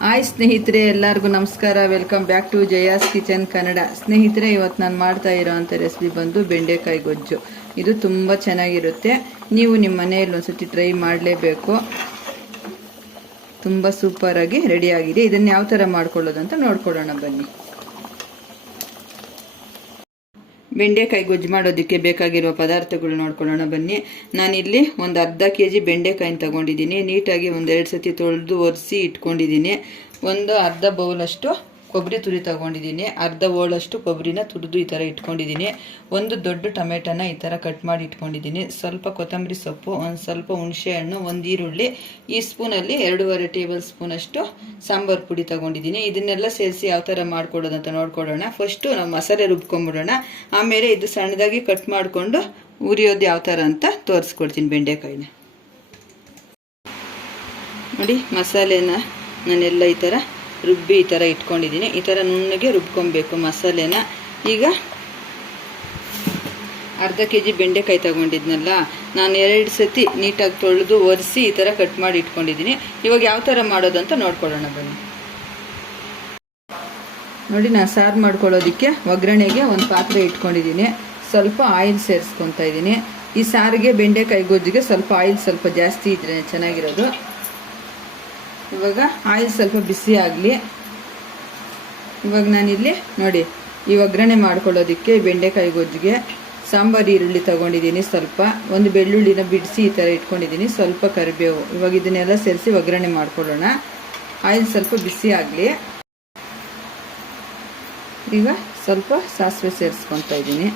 Hi ಸ್ನೇಹಿತರೆ, ಎಲ್ಲರಿಗೂ ನಮಸ್ಕಾರ. Welcome back to Jaya's kitchen Kannada ಸ್ನೇಹಿತರೆ, ಇವತ್ತು ನಾನು ಮಾಡ್ತಾ ಇರೋವಂಥ ರೆಸಿಪಿ ಬಂದು ಬೆಂಡೆಕಾಯಿ ಗೊಜ್ಜು. ಇದು ತುಂಬ ಚೆನ್ನಾಗಿರುತ್ತೆ. ನೀವು ನಿಮ್ಮ ಮನೆಯಲ್ಲಿ ಒಂದ್ಸತಿ ಟ್ರೈ ಮಾಡಲೇಬೇಕು. ತುಂಬ ಸೂಪರಾಗಿ ರೆಡಿಯಾಗಿದೆ ಇದನ್ನು ಯಾವ ಥರ ಮಾಡ್ಕೊಳ್ಳೋದು ಅಂತ ನೋಡ್ಕೊಳ್ಳೋಣ ಬನ್ನಿ. ಬೆಂಡೆಕಾಯಿ ಗೊಜ್ಜು ಮಾಡೋದಕ್ಕೆ ಬೇಕಾಗಿರುವ ಪದಾರ್ಥಗಳು ನೋಡ್ಕೊಳ್ಳೋಣ ಬನ್ನಿ. ನಾನಿಲ್ಲಿ ಒಂದು ಅರ್ಧ ಕೆ ಜಿ ಬೆಂಡೆಕಾಯಿನ ತಗೊಂಡಿದ್ದೀನಿ. ನೀಟಾಗಿ ಒಂದೆರಡು ಸತಿ ತೊಳೆದು ಒರೆಸಿ ಇಟ್ಕೊಂಡಿದ್ದೀನಿ. ಒಂದು ಅರ್ಧ ಬೌಲಷ್ಟು ಕೊಬ್ಬರಿ ತುರಿ ತಗೊಂಡಿದ್ದೀನಿ. ಅರ್ಧ ಓಳಷ್ಟು ಕೊಬ್ಬರಿನ ತುರಿದು ಈ ಥರ ಇಟ್ಕೊಂಡಿದ್ದೀನಿ. ಒಂದು ದೊಡ್ಡ ಟೊಮೆಟೊನ ಈ ಥರ ಕಟ್ ಮಾಡಿ ಇಟ್ಕೊಂಡಿದ್ದೀನಿ. ಸ್ವಲ್ಪ ಕೊತ್ತಂಬರಿ ಸೊಪ್ಪು, ಒಂದು ಸ್ವಲ್ಪ ಹುಣಸೆ ಹಣ್ಣು, ಒಂದು ಈರುಳ್ಳಿ, ಈ ಸ್ಪೂನಲ್ಲಿ ಎರಡೂವರೆ ಟೇಬಲ್ ಸ್ಪೂನಷ್ಟು ಸಾಂಬಾರು ಪುಡಿ ತಗೊಂಡಿದ್ದೀನಿ. ಇದನ್ನೆಲ್ಲ ಸೇರಿಸಿ ಯಾವ ಥರ ಮಾಡ್ಕೊಡೋದಂತ ನೋಡ್ಕೊಳ್ಳೋಣ. ಫಸ್ಟು ನಾವು ಮಸಾಲೆ ರುಬ್ಕೊಂಬಿಡೋಣ. ಆಮೇಲೆ ಇದು ಸಣ್ಣದಾಗಿ ಕಟ್ ಮಾಡಿಕೊಂಡು ಉರಿಯೋದು ಯಾವ ಥರ ಅಂತ ತೋರಿಸ್ಕೊಡ್ತೀನಿ ಬೆಂಡೆಕಾಯಿನ. ನೋಡಿ ಮಸಾಲೆನ ನಾನೆಲ್ಲ ಈ ಥರ ರುಬ್ಬಿ ಈ ಥರ ಇಟ್ಕೊಂಡಿದ್ದೀನಿ. ಈ ಥರ ನುಣ್ಣಗೆ ರುಬ್ಕೊಬೇಕು ಮಸಾಲೆನ. ಈಗ ಅರ್ಧ ಕೆ ಜಿ ಬೆಂಡೆಕಾಯಿ ತಗೊಂಡಿದ್ನಲ್ಲ, ನಾನು ಎರಡು ಸತಿ ನೀಟಾಗಿ ತೊಳೆದು ಒರೆಸಿ ಈ ಥರ ಕಟ್ ಮಾಡಿ ಇಟ್ಕೊಂಡಿದ್ದೀನಿ. ಇವಾಗ ಯಾವ ಥರ ಮಾಡೋದು ಅಂತ ನೋಡ್ಕೊಳ್ಳೋಣ ಬನ್ನಿ. ನೋಡಿ, ನಾನು ಸಾರು ಮಾಡ್ಕೊಳ್ಳೋದಕ್ಕೆ ಒಗ್ಗರಣೆಗೆ ಒಂದು ಪಾತ್ರೆ ಇಟ್ಕೊಂಡಿದ್ದೀನಿ. ಸ್ವಲ್ಪ ಆಯಿಲ್ ಸೇರಿಸ್ಕೊತಾ ಇದ್ದೀನಿ. ಈ ಸಾರಿಗೆ ಬೆಂಡೆಕಾಯಿ ಗೊಜ್ಜಿಗೆ ಸ್ವಲ್ಪ ಆಯಿಲ್ ಸ್ವಲ್ಪ ಜಾಸ್ತಿ ಇದ್ರೆ ಚೆನ್ನಾಗಿರೋದು. ಇವಾಗ ಆಯಿಲ್ ಸ್ವಲ್ಪ ಬಿಸಿ ಆಗಲಿ. ಇವಾಗ ನಾನಿಲ್ಲಿ ನೋಡಿ ಈ ಒಗ್ಗರಣೆ ಮಾಡ್ಕೊಳ್ಳೋದಕ್ಕೆ ಬೆಂಡೆಕಾಯಿ ಗೊಜ್ಜಿಗೆ, ಸಾಂಬಾರು ಈರುಳ್ಳಿ ತಗೊಂಡಿದ್ದೀನಿ ಸ್ವಲ್ಪ, ಒಂದು ಬೆಳ್ಳುಳ್ಳಿನ ಬಿಡಿಸಿ ಈ ಥರ ಇಟ್ಕೊಂಡಿದ್ದೀನಿ, ಸ್ವಲ್ಪ ಕರಿಬೇವು. ಇವಾಗ ಇದನ್ನೆಲ್ಲ ಸೇರಿಸಿ ಒಗ್ಗರಣೆ ಮಾಡ್ಕೊಳ್ಳೋಣ. ಆಯಿಲ್ ಸ್ವಲ್ಪ ಬಿಸಿ ಆಗಲಿ. ಈಗ ಸ್ವಲ್ಪ ಸಾಸಿವೆ ಸೇರಿಸ್ಕೊತಾ ಇದ್ದೀನಿ.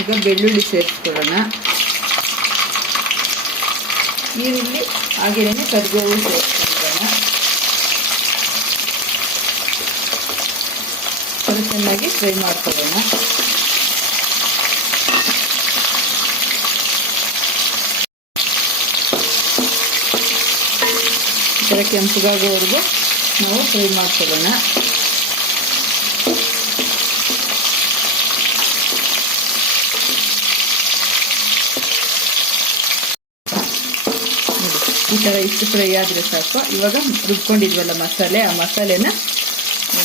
ಈಗ ಬೆಳ್ಳುಳ್ಳಿ ಸೇರಿಸ್ಕೊಳ್ಳೋಣ. ಈರುಳ್ಳಿ ಹಾಗೆಯೇ ಕರ್ಬೇವು ಸೇರಿಸ್ಕೊಳ್ಳೋಣ. ಸ್ವಲ್ಪ ಚೆನ್ನಾಗಿ ಫ್ರೈ ಮಾಡ್ಕೊಳ್ಳೋಣ. ಈ ನಾವು ಫ್ರೈ ಮಾಡ್ಕೊಳ್ಳೋಣ. ಈ ಥರ ಇಷ್ಟು ಫ್ರೈ ಆದರೆ ಸಾಕು. ಇವಾಗ ರುಬ್ಕೊಂಡಿದ್ವಲ್ಲ ಮಸಾಲೆ, ಆ ಮಸಾಲೆನ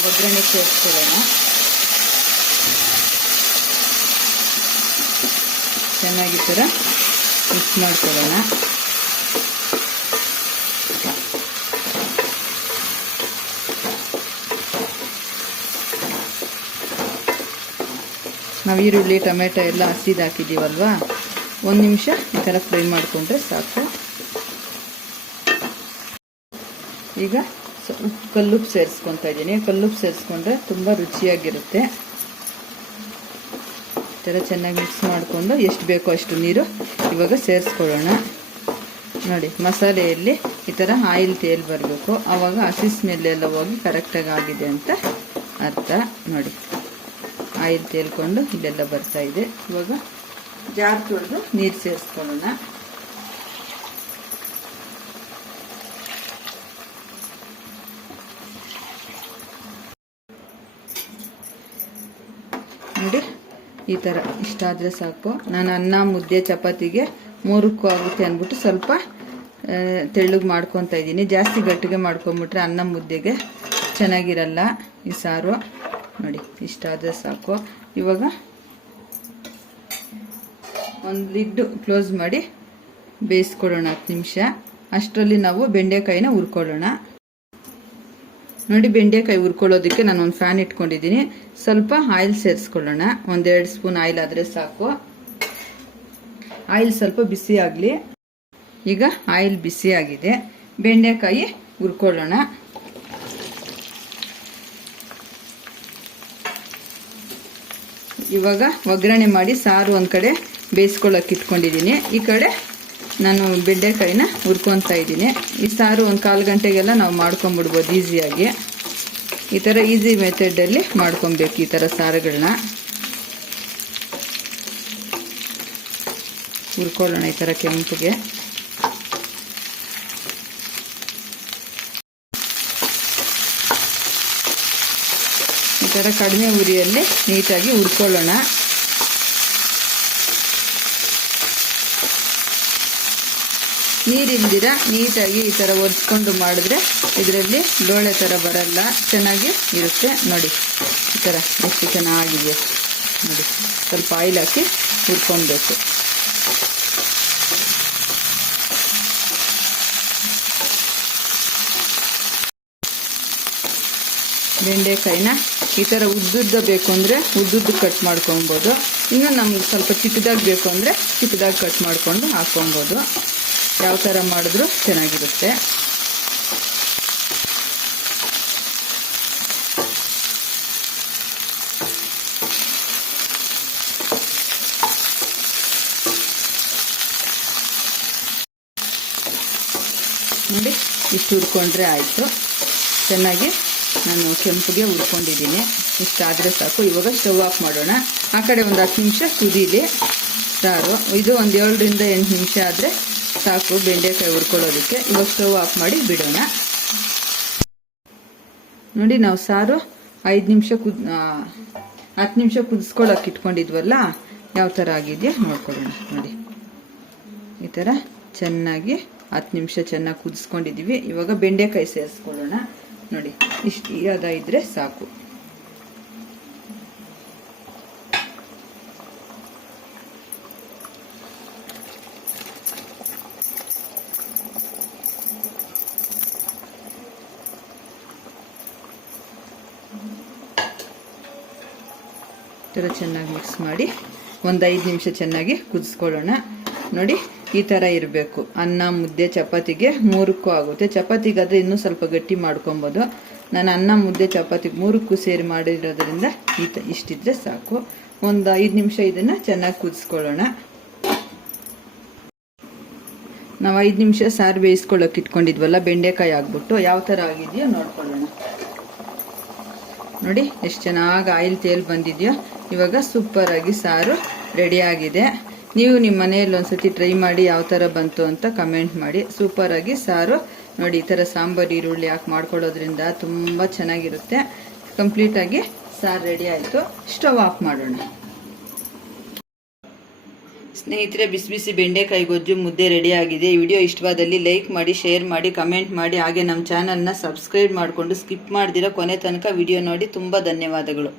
ಒಗ್ಗರಣೆ ಸೇರಿಸ್ಕೊಳ್ಳೋಣ. ಚೆನ್ನಾಗಿ ಥರ ಮಿಕ್ಸ್ ಮಾಡ್ಕೊಳ್ಳೋಣ. ನಾವು ಈರುಳ್ಳಿ, ಟೊಮೆಟೊ ಎಲ್ಲ ಹಸಿದು ಹಾಕಿದ್ದೀವಲ್ವಾ? ಒಂದು ನಿಮಿಷ ಈ ಥರ ಫ್ರೈ ಮಾಡಿಕೊಂಡ್ರೆ ಸಾಕು. ಈಗ ಕಲ್ಲುಪ್ಪು ಸೇರಿಸ್ಕೊತಾ ಇದ್ದೀನಿ. ಕಲ್ಲುಪ್ಪು ಸೇರಿಸ್ಕೊಂಡ್ರೆ ತುಂಬ ರುಚಿಯಾಗಿರುತ್ತೆ. ಈ ಥರ ಚೆನ್ನಾಗಿ ಮಿಕ್ಸ್ ಮಾಡಿಕೊಂಡು ಎಷ್ಟು ಬೇಕೋ ಅಷ್ಟು ನೀರು ಇವಾಗ ಸೇರಿಸ್ಕೊಳ್ಳೋಣ. ನೋಡಿ, ಮಸಾಲೆಯಲ್ಲಿ ಈ ಥರ ಆಯಿಲ್ ತೇಲ್ ಬರಬೇಕು. ಆವಾಗ ಹಸಿ ಸ್ಮೆಲ್ಲೆಲ್ಲ ಹೋಗಿ ಕರೆಕ್ಟಾಗಿ ಆಗಿದೆ ಅಂತ ಅರ್ಥ. ನೋಡಿ ಆಯಿಲ್ ತೇಲ್ಕೊಂಡು ಇಲ್ಲೆಲ್ಲ ಬರ್ತಾ ಇದೆ. ಇವಾಗ ಜಾರ್ ತೊಳೆದು ನೀರು ಸೇರಿಸ್ಕೊಳ್ಳೋಣ. ನೋಡಿ ಈ ಥರ ಇಷ್ಟ ಆದರೆ ಸಾಕು. ನಾನು ಅನ್ನ, ಮುದ್ದೆ, ಚಪಾತಿಗೆ ಮೂರಕ್ಕೂ ಆಗುತ್ತೆ ಅಂದ್ಬಿಟ್ಟು ಸ್ವಲ್ಪ ತೆಳ್ಳಗೆ ಮಾಡ್ಕೊತಾ ಇದ್ದೀನಿ. ಜಾಸ್ತಿ ಗಟ್ಟಿಗೆ ಮಾಡ್ಕೊಂಬಿಟ್ರೆ ಅನ್ನ, ಮುದ್ದೆಗೆ ಚೆನ್ನಾಗಿರಲ್ಲ ಈ ಸಾರು. ನೋಡಿ, ಇಷ್ಟ ಆದರೆ ಸಾಕು. ಇವಾಗ ಒಂದು ಲಿಡ್ಡು ಕ್ಲೋಸ್ ಮಾಡಿ ಬೇಯಿಸ್ಕೊಳ್ಳೋಣ ಹತ್ತು ನಿಮಿಷ. ಅಷ್ಟರಲ್ಲಿ ನಾವು ಬೆಂಡೆಕಾಯಿನ ಹುರ್ಕೊಳ್ಳೋಣ. ನೋಡಿ ಬೆಂಡೆಕಾಯಿ ಹುರ್ಕೊಳ್ಳೋದಕ್ಕೆ ನಾನು ಒಂದು ಫ್ಯಾನ್ ಇಟ್ಕೊಂಡಿದ್ದೀನಿ. ಸ್ವಲ್ಪ ಆಯಿಲ್ ಸೇರಿಸ್ಕೊಳ್ಳೋಣ. ಒಂದೆರಡು ಸ್ಪೂನ್ ಆಯಿಲ್ ಆದರೆ ಸಾಕು. ಆಯಿಲ್ ಸ್ವಲ್ಪ ಬಿಸಿ ಆಗಲಿ. ಈಗ ಆಯಿಲ್ ಬಿಸಿ ಆಗಿದೆ. ಬೆಂಡೆಕಾಯಿ ಹುರ್ಕೊಳ್ಳೋಣ. ಇವಾಗ ಒಗ್ಗರಣೆ ಮಾಡಿ ಸಾರು ಒಂದು ಕಡೆ ಬೇಯಿಸ್ಕೊಳ್ಳೋಕೆ ಇಟ್ಕೊಂಡಿದ್ದೀನಿ. ಈ ಕಡೆ ನಾನು ಬೆಂಡೆಕಾಯಿನ ಹುರ್ಕೊತಾ ಇದ್ದೀನಿ. ಈ ಸಾರು ಒಂದು ಕಾಲು ಗಂಟೆಗೆಲ್ಲ ನಾವು ಮಾಡ್ಕೊಂಬಿಡ್ಬೋದು ಈಸಿಯಾಗಿ. ಈ ಥರ ಈಸಿ ಮೆಥಡಲ್ಲಿ ಮಾಡ್ಕೊಬೇಕು ಈ ಥರ ಸಾರುಗಳನ್ನ ಹುರ್ಕೊಳ್ಳೋಣ ಈ ಥರ ಕೆಂಪಿಗೆ. ಈ ಥರ ಕಡಿಮೆ ಉರಿಯಲ್ಲಿ ನೀಟಾಗಿ ಹುರ್ಕೊಳ್ಳೋಣ. ನೀರಿಲ್ದಿರ ನೀಟಾಗಿ ಈ ಥರ ಒರೆಸ್ಕೊಂಡು ಮಾಡಿದ್ರೆ ಇದರಲ್ಲಿ ಡೋಳೆ ಥರ ಬರಲ್ಲ, ಚೆನ್ನಾಗಿ ಇರುತ್ತೆ. ನೋಡಿ, ಈ ಥರ ಎಷ್ಟು ಚೆನ್ನಾಗಿದೆ. ನೋಡಿ, ಸ್ವಲ್ಪ ಆಯಿಲ್ ಹಾಕಿ ಹುರ್ಕೊಬೇಕು ಬೆಂಡೆಕಾಯಿನ ಈ ಥರ ಉದ್ದುದ್ದ ಬೇಕು ಅಂದರೆ ಉದ್ದುದ್ದು ಕಟ್ ಮಾಡ್ಕೊಬೋದು ಇನ್ನು ನಮ್ಗೆ ಸ್ವಲ್ಪ ಚಿಕ್ಕದಾಗಿ ಬೇಕು ಅಂದರೆ ಚಿಕ್ಕದಾಗಿ ಕಟ್ ಮಾಡಿಕೊಂಡು ಹಾಕ್ಕೊಬೋದು ಯಾವ ಥರ ಮಾಡಿದ್ರೂ ಚೆನ್ನಾಗಿರುತ್ತೆ. ನೋಡಿ, ಇಷ್ಟು ಹುರ್ಕೊಂಡ್ರೆ ಆಯಿತು. ಚೆನ್ನಾಗಿ ನಾನು ಕೆಂಪಿಗೆ ಹುರ್ಕೊಂಡಿದ್ದೀನಿ. ಇಷ್ಟಾದರೆ ಸಾಕು. ಇವಾಗ ಸ್ಟವ್ ಆಫ್ ಮಾಡೋಣ. ಆ ಕಡೆ ಒಂದು ಹತ್ತು ನಿಮಿಷ ಕುದೀಲಿ ಸಾರು. ಇದು ಒಂದು ಏಳರಿಂದ ಎಂಟು ನಿಮಿಷ ಆದರೆ ಸಾಕು, ಬೆಂಡೆಕಾಯಿ ಹುರ್ಕೊಳ್ಳೋದಕ್ಕೆ. ಇವಾಗ ಸ್ಟವ್ ಆಫ್ ಮಾಡಿ ಬಿಡೋಣ. ನೋಡಿ ನಾವು ಸಾರು ಐದು ನಿಮಿಷ ಕುದ್ ಹತ್ತು ನಿಮಿಷ ಕುದಿಸ್ಕೊಳ್ಳೋಕೆ ಇಟ್ಕೊಂಡಿದ್ವಲ್ಲ, ಯಾವ ಥರ ಆಗಿದೆಯಾ ನೋಡ್ಕೊಳ್ಳೋಣ, ನೋಡಿ. ಈ ಥರ ಚೆನ್ನಾಗಿ ಹತ್ತು ನಿಮಿಷ ಚೆನ್ನಾಗಿ ಕುದಿಸ್ಕೊಂಡಿದ್ದೀವಿ. ಇವಾಗ ಬೆಂಡೆಕಾಯಿ ಸೇರಿಸ್ಕೊಳ್ಳೋಣ. ನೋಡಿ, ಇಷ್ಟು ಇದ್ರೆ ಸಾಕು. ಥರ ಚೆನ್ನಾಗಿ ಮಿಕ್ಸ್ ಮಾಡಿ ಒಂದು ಐದು ನಿಮಿಷ ಚೆನ್ನಾಗಿ ಕುದಿಸ್ಕೊಳ್ಳೋಣ. ನೋಡಿ, ಈ ಥರ ಇರಬೇಕು. ಅನ್ನ, ಮುದ್ದೆ, ಚಪಾತಿಗೆ ಮೂರಕ್ಕೂ ಆಗುತ್ತೆ. ಚಪಾತಿಗಾದರೆ ಇನ್ನೂ ಸ್ವಲ್ಪ ಗಟ್ಟಿ ಮಾಡ್ಕೊಬೋದು. ನಾನು ಅನ್ನ, ಮುದ್ದೆ ಚಪಾತಿಗೆ ಮೂರಕ್ಕೂ ಸೇರಿ ಮಾಡಿರೋದ್ರಿಂದ ಈ ತ ಇಷ್ಟಿದ್ರೆ ಸಾಕು. ಒಂದು ಐದು ನಿಮಿಷ ಇದನ್ನು ಚೆನ್ನಾಗಿ ಕುದಿಸ್ಕೊಳ್ಳೋಣ. ನಾವು ಐದು ನಿಮಿಷ ಸಾರು ಬೇಯಿಸ್ಕೊಳ್ಳೋಕೆ ಇಟ್ಕೊಂಡಿದ್ವಲ್ಲ, ಬೆಂಡೆಕಾಯಿ ಆಗ್ಬಿಟ್ಟು ಯಾವ ಥರ ಆಗಿದೆಯೋ ನೋಡ್ಕೊಳ್ಳೋಣ. ನೋಡಿ, ಎಷ್ಟು ಚೆನ್ನಾಗಿ ಆಯಿಲ್ ತೇಲ್ ಬಂದಿದೆಯೋ ಇವಾಗ ಸೂಪರಾಗಿ ಸಾರು ರೆಡಿಯಾಗಿದೆ ನೀವು ನಿಮ್ಮ ಮನೆಯಲ್ಲಿ ಒಂದ್ಸತಿ ಟ್ರೈ ಮಾಡಿ ಯಾವ ಥರ ಬಂತು ಅಂತ ಕಮೆಂಟ್ ಮಾಡಿ. ಸೂಪರಾಗಿ ಸಾರು ನೋಡಿ ಈ ಥರ ಸಾಂಬಾರು, ಈರುಳ್ಳಿ ಹಾಕಿ ಮಾಡ್ಕೊಳ್ಳೋದ್ರಿಂದ ತುಂಬ ಚೆನ್ನಾಗಿರುತ್ತೆ. ಕಂಪ್ಲೀಟಾಗಿ ಸಾರು ರೆಡಿ ಆಯಿತು. ಸ್ಟವ್ ಆಫ್ ಮಾಡೋಣ. ಸ್ನೇಹಿತರೆ, ಬಿಸಿ ಬಿಸಿ ಬೆಂಡೆಕಾಯಿ ಗೊಜ್ಜು ಮುದ್ದೆ ರೆಡಿ ಆಗಿದೆ. ಈ ವಿಡಿಯೋ ಇಷ್ಟವಾದಲ್ಲಿ ಲೈಕ್ ಮಾಡಿ ಶೇರ್ ಮಾಡಿ ಕಮೆಂಟ್ ಮಾಡಿ. ಹಾಗೆ ನಮ್ಮ ಚಾನಲ್ನ ಸಬ್ಸ್ಕ್ರೈಬ್ ಮಾಡಿಕೊಂಡು ಸ್ಕಿಪ್ ಮಾಡ್ದಿರ ಕೊನೆ ತನಕ ವಿಡಿಯೋ ನೋಡಿ. ತುಂಬ ಧನ್ಯವಾದಗಳು.